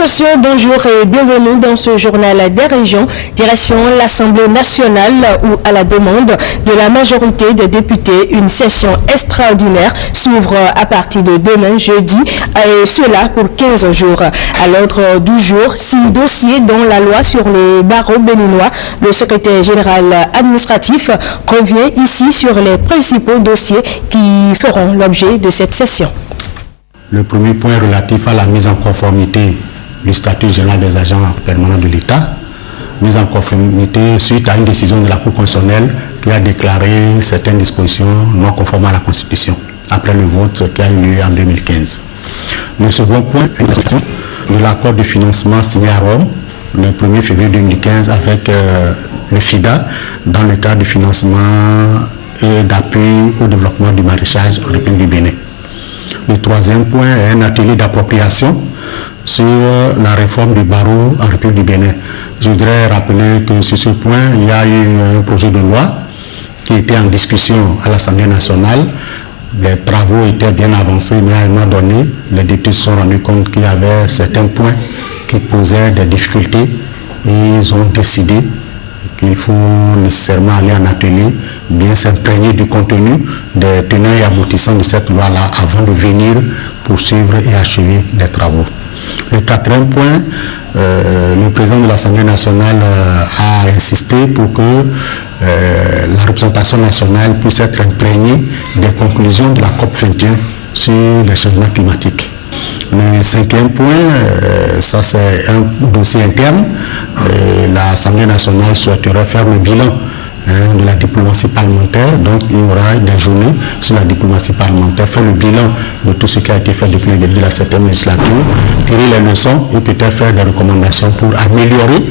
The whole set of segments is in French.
monsieur, bonjour et bienvenue dans ce journal des régions. Direction l'Assemblée nationale où, à la demande de la majorité des députés, une session extraordinaire s'ouvre à partir de demain jeudi et cela pour 15 jours. À l'ordre du jour, 6 dossiers dont la loi sur le barreau béninois. Le secrétaire général administratif revient ici sur les principaux dossiers qui feront l'objet de cette session. Le premier point relatif à la mise en conformité du statut général des agents permanents de l'État, mise en conformité suite à une décision de la Cour constitutionnelle qui a déclaré certaines dispositions non conformes à la Constitution, après le vote qui a eu lieu en 2015. Le second point est l'inscription de l'accord de financement signé à Rome le 1er février 2015 avec le FIDA dans le cadre du financement et d'appui au développement du maraîchage en République du Bénin. Le troisième point est un atelier d'appropriation sur la réforme du barreau en République du Bénin. Je voudrais rappeler que sur ce point, il y a eu un projet de loi qui était en discussion à l'Assemblée nationale. Les travaux étaient bien avancés, mais à un moment donné, les députés se sont rendus compte qu'il y avait certains points qui posaient des difficultés et ils ont décidé qu'il faut nécessairement aller en atelier, bien s'imprégner du contenu, des tenants et aboutissants de cette loi-là avant de venir poursuivre et achever les travaux. Le quatrième point, le président de l'Assemblée nationale a insisté pour que la représentation nationale puisse être imprégnée des conclusions de la COP21 sur les changements climatiques. Le cinquième point, ça c'est un dossier interne. L'Assemblée nationale souhaiterait faire le bilan de la diplomatie parlementaire. Donc il y aura des journées sur la diplomatie parlementaire, faire le bilan de tout ce qui a été fait depuis le début de la 7e législature, tirer les leçons et peut-être faire des recommandations pour améliorer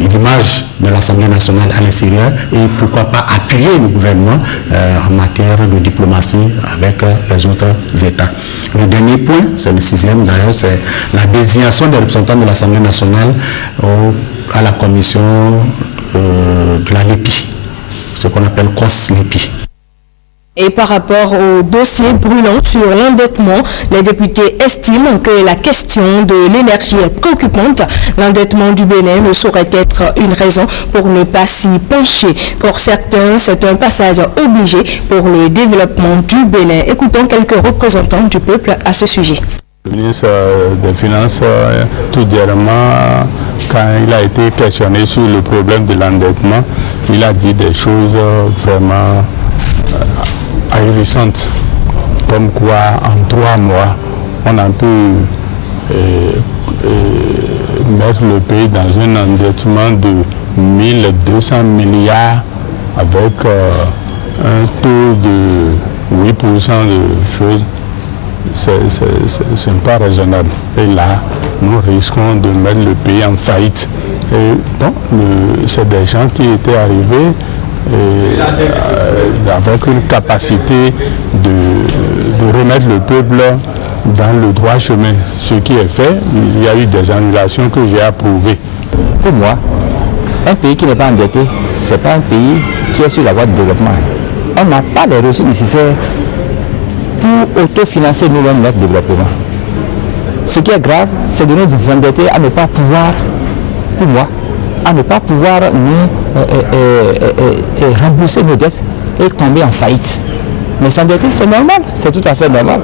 l'image de l'Assemblée nationale à l'extérieur et pourquoi pas appuyer le gouvernement en matière de diplomatie avec les autres États. Le dernier point, c'est le sixième d'ailleurs, c'est la désignation des représentants de l'Assemblée nationale à la commission de la LEPI, ce qu'on appelle COS-LEPI. Et par rapport au dossier brûlant sur l'endettement, les députés estiment que la question de l'énergie est préoccupante. L'endettement du Bénin ne saurait être une raison pour ne pas s'y pencher. Pour certains, c'est un passage obligé pour le développement du Bénin. Écoutons quelques représentants du peuple à ce sujet. Le ministre des Finances, tout dernièrement, quand il a été questionné sur le problème de l'endettement, il a dit des choses vraiment ahurissantes, comme quoi en 3 mois, on a pu mettre le pays dans un endettement de 1200 milliards avec un taux de 8% de choses. C'est pas raisonnable. Et là, nous risquons de mettre le pays en faillite. Et bon, c'est des gens qui étaient arrivés avec une capacité de remettre le peuple dans le droit chemin. Ce qui est fait, il y a eu des annulations que j'ai approuvées. Pour moi, un pays qui n'est pas endetté, ce n'est pas un pays qui est sur la voie de développement. On n'a pas les ressources nécessaires pour autofinancer nous-mêmes notre développement. Ce qui est grave, c'est de nous endetter à ne pas pouvoir, pour moi, à ne pas pouvoir nous rembourser nos dettes et tomber en faillite. Mais s'endetter, c'est normal, c'est tout à fait normal.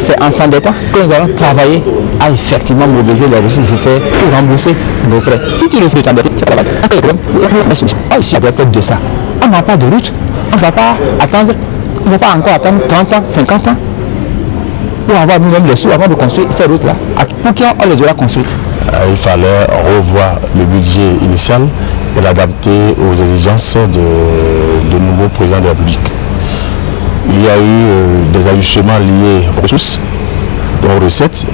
C'est en s'endettant que nous allons travailler à effectivement mobiliser les ressources nécessaires pour rembourser nos frais. Si tu le fais t'endetter, tu vas avoir ici, avec peut-être de ça. On n'a pas de route, on ne va pas attendre. On ne va pas encore attendre 30 ans, 50 ans pour avoir nous-mêmes les sous avant de construire ces routes-là. Pour qui on les aura construites? Il fallait revoir le budget initial et l'adapter aux exigences de nouveau président de la République. Il y a eu des ajustements liés aux ressources, aux recettes,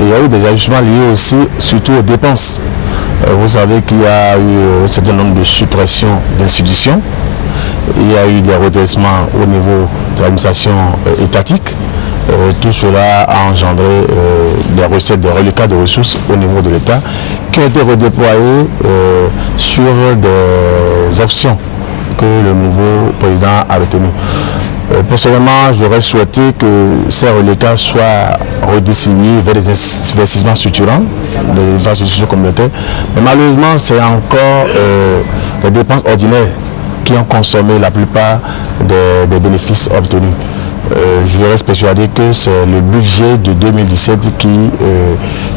et il y a eu des ajustements liés aussi surtout aux dépenses. Vous savez qu'il y a eu un certain nombre de suppressions d'institutions. Il y a eu des redressements au niveau de l'administration étatique. Tout cela a engendré des recettes, des reliquats de ressources au niveau de l'État qui ont été redéployés sur des options que le nouveau président a retenues. Personnellement, j'aurais souhaité que ces reliquats soient redistribués vers des investissements structurants, des infrastructures communautaires. Mais malheureusement, c'est encore des dépenses ordinaires qui ont consommé la plupart des bénéfices obtenus. Je reste persuadé que c'est le budget de 2017 qui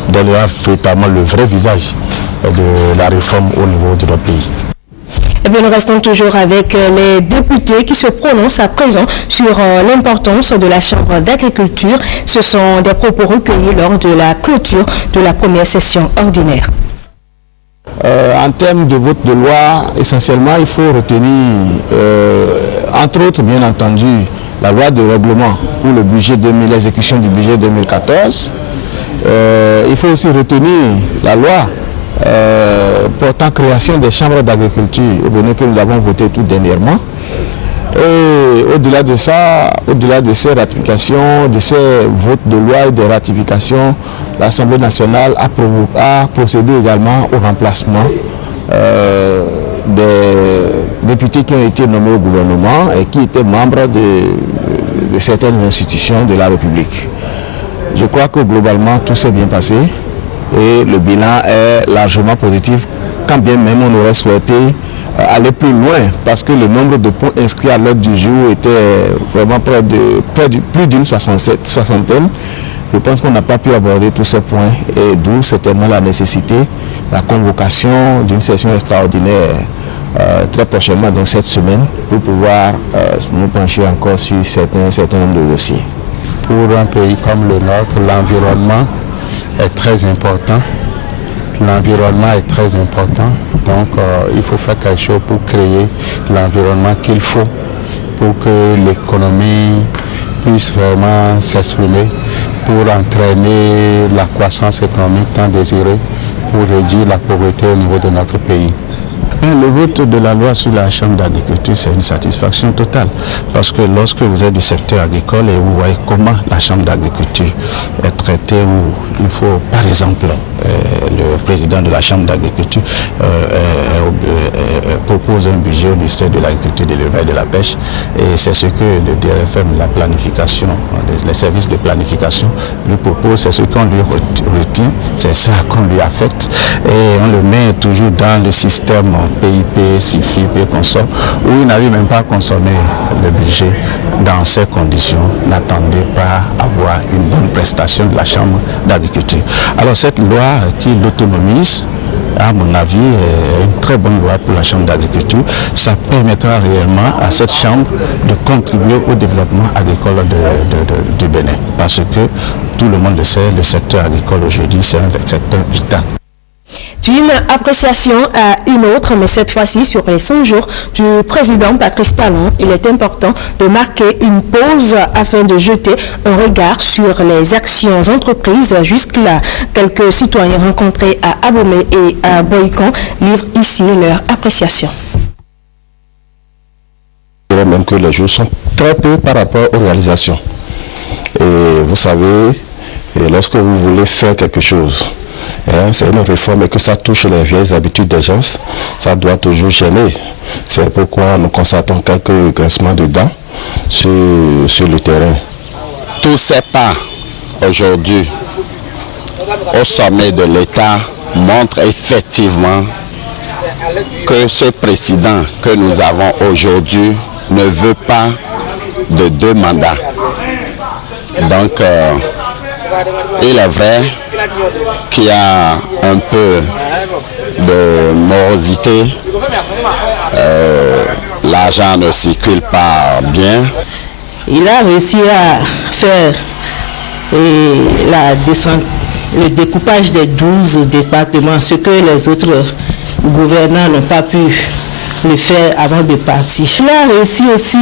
donnera véritablement le vrai visage de la réforme au niveau de notre pays. Eh bien, nous restons toujours avec les députés qui se prononcent à présent sur l'importance de la Chambre d'agriculture. Ce sont des propos recueillis lors de la clôture de la première session ordinaire. En termes de vote de loi, essentiellement, il faut retenir, entre autres, bien entendu, la loi de règlement pour le budget 2000, l'exécution du budget 2014. Il faut aussi retenir la loi portant création des chambres d'agriculture, que nous avons voté tout dernièrement. Et au-delà de ça, au-delà de ces ratifications, de ces votes de loi et de ratifications, l'Assemblée nationale a procédé également au remplacement des députés qui ont été nommés au gouvernement et qui étaient membres de certaines institutions de la République. Je crois que globalement tout s'est bien passé et le bilan est largement positif, quand bien même on aurait souhaité aller plus loin parce que le nombre de points inscrits à l'ordre du jour était vraiment plus d'une soixantaine. Je pense qu'on n'a pas pu aborder tous ces points et d'où certainement la nécessité, la convocation d'une session extraordinaire très prochainement, donc cette semaine, pour pouvoir nous pencher encore sur certains nombre de dossiers. Pour un pays comme le nôtre, l'environnement est très important. L'environnement est très important, donc il faut faire quelque chose pour créer l'environnement qu'il faut pour que l'économie puisse vraiment s'exprimer, pour entraîner la croissance économique tant désirée, pour réduire la pauvreté au niveau de notre pays. Le vote de la loi sur la Chambre d'agriculture, c'est une satisfaction totale. Parce que lorsque vous êtes du secteur agricole et vous voyez comment la Chambre d'agriculture est traitée, où il faut, par exemple, le président de la Chambre d'agriculture propose un budget au ministère de l'Agriculture, de l'Élevage et de la Pêche. Et c'est ce que le DRFM, la planification, les services de planification lui proposent, c'est ce qu'on lui retient, c'est ça qu'on lui affecte. Et on le met toujours dans le système PIP, CIFIP, consort, où il n'arrive même pas à consommer le budget. Dans ces conditions, n'attendez pas avoir une bonne prestation de la Chambre d'agriculture. Alors cette loi qui l'autonomise, à mon avis, est une très bonne loi pour la Chambre d'agriculture. Ça permettra réellement à cette Chambre de contribuer au développement agricole du Bénin. Parce que tout le monde le sait, le secteur agricole aujourd'hui, c'est un secteur vital. D'une appréciation à une autre, mais cette fois-ci sur les 100 jours du président Patrice Talon, il est important de marquer une pause afin de jeter un regard sur les actions entreprises jusque-là. Quelques citoyens rencontrés à Abomey et à Boïcon livrent ici leur appréciation. Je dirais même que les jours sont très peu par rapport aux réalisations. Et vous savez, lorsque vous voulez faire quelque chose, c'est une réforme et que ça touche les vieilles habitudes des gens, ça doit toujours gêner. C'est pourquoi nous constatons quelques grincements de dents sur le terrain. Tous ces pas aujourd'hui au sommet de l'État montrent effectivement que ce président que nous avons aujourd'hui ne veut pas de 2 mandats. Donc, il est vrai qu'il y a un peu de morosité, l'argent ne circule pas bien. Il a réussi à faire le découpage des 12 départements, ce que les autres gouvernants n'ont pas pu le faire avant de partir. Il a réussi aussi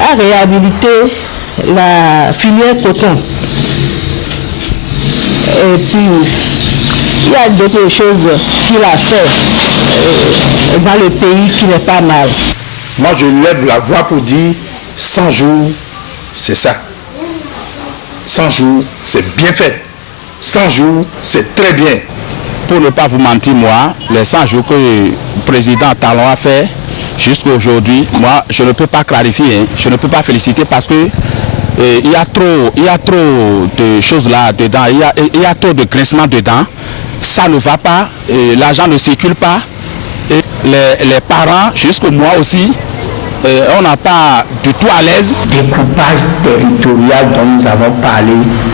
à réhabiliter la filière coton. Et puis, il y a d'autres choses qu'il a fait dans le pays qui n'est pas mal. Moi, je lève la voix pour dire 100 jours, c'est ça. 100 jours, c'est bien fait. 100 jours, c'est très bien. Pour ne pas vous mentir, moi, les 100 jours que le président Talon a fait, jusqu'à aujourd'hui, moi, je ne peux pas clarifier, je ne peux pas féliciter parce que il y a trop de choses là dedans, il y a trop de grincement dedans. Ça ne va pas, l'argent ne circule pas. Et les parents, jusqu'au moi aussi, on n'a pas du tout à l'aise. Découpage territorial dont nous avons parlé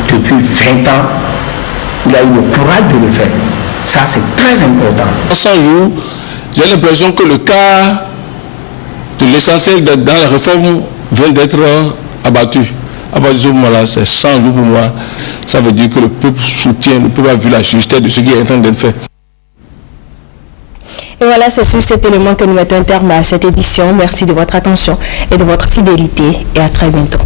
depuis 20 ans, il a eu le courage de le faire. Ça, c'est très important. En 100 jours, j'ai l'impression que le cas de l'essentiel dans la réforme vient d'être abattu. À partir de ce moment-là, c'est 100 jours pour moi. Ça veut dire que le peuple soutient, le peuple a vu la justesse de ce qui est en train d'être fait. Et voilà, c'est sur cet élément que nous mettons un terme à cette édition. Merci de votre attention et de votre fidélité et à très bientôt.